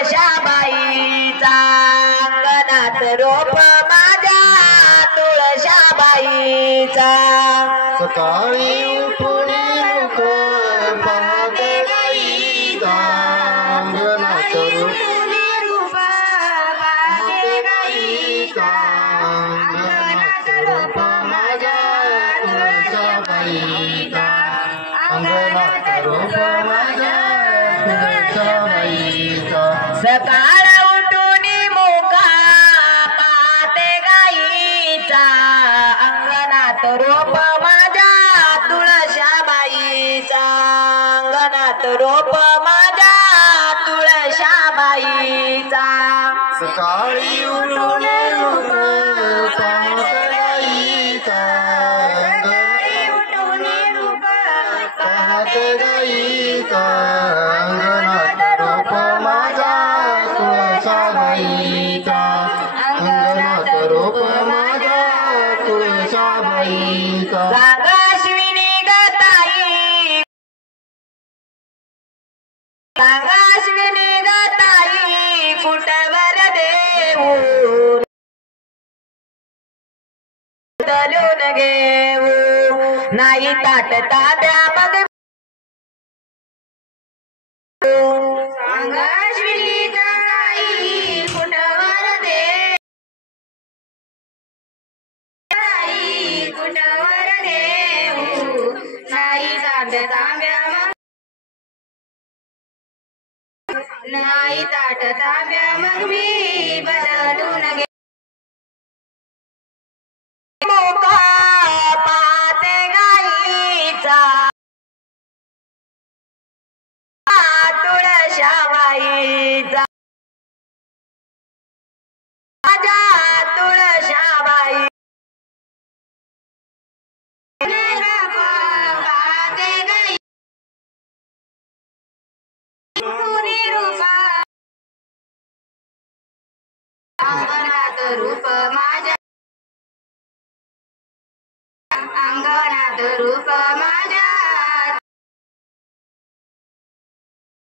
तुळशाबाईचा अंगणात रोप माझ्या तुळशाबाईचा सकाळी उठून मुख पाहते गाईचा अंगणात रूप पाहते गाईचा अंगणात रूप माझ्या तुळशाबाईचा अंगणात रूप माझ्या तुळशाबाईचा सकाळ उठून मुका पाहते गाईचा अंगणात रोप माझ्या तुळशाबाईचा अंगणात रोप माझ्या तुळशाबाईचा सकाळी उठून मुख पाहते गाईचा पाहते गाईचा अंगणात रोप माझ्या तुळशाबाईचा अंगणात रोप माझ्या तुळशाबाईचा सांगाश्विनी गताई सांगाश्विनी गताई कुटवर देऊ दलून घेऊ नाही ताट ताब्या मग सांगाश्विनी गताई कुटवर कुटवर देऊ नाही ताट तांब्या मग नाही ताट तांब्या मग मी बदलून घे मोका पाहते गाईचा तुळशाबाईचा माझ्या तुळशाबाई पाहते गाई अंगणात रूप माझ्या अंगणात रूप माझ्या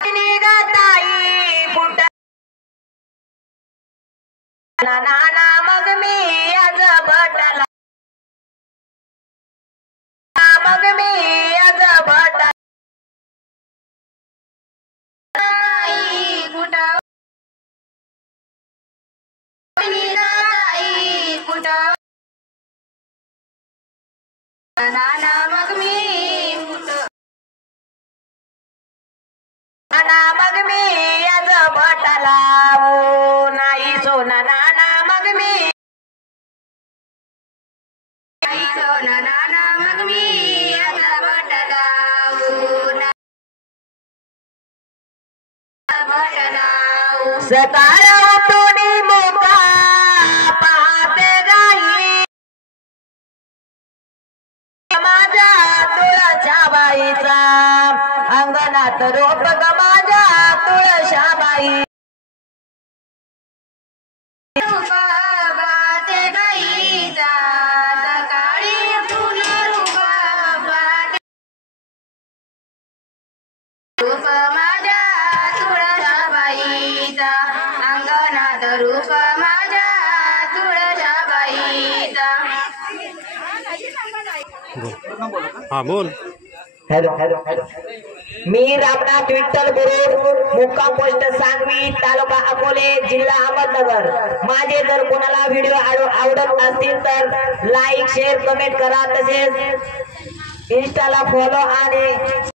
निघताई फुट नाना मग मी आज भटला मग मी आज भटला नाना मग मी नाना मग मी आज भटला नाही सोना नाना मग मी नाही सोना नाना मग मी आज भटला भटला सकाळ उठून मोका पाहते गाई माझ्या तुळशाबाईचा अंगणात रोप ग माझ्या तुळशाबाई पाहते गाईचा सकाळी उठून रूप माझ्या तुळशाबाईचा अंगणात रूप माझ्या तुळशाबाईचा हा बोल हॅलो मी रामनाथ विठ्ठल गुरु मुक्काम पोस्ट सांगवी तालुका अकोले जिल्हा अहमदनगर माझे जर कोणाला व्हिडिओ आवडत असतील तर लाईक शेअर कमेंट करा तसेच इंस्टाला फॉलो आणि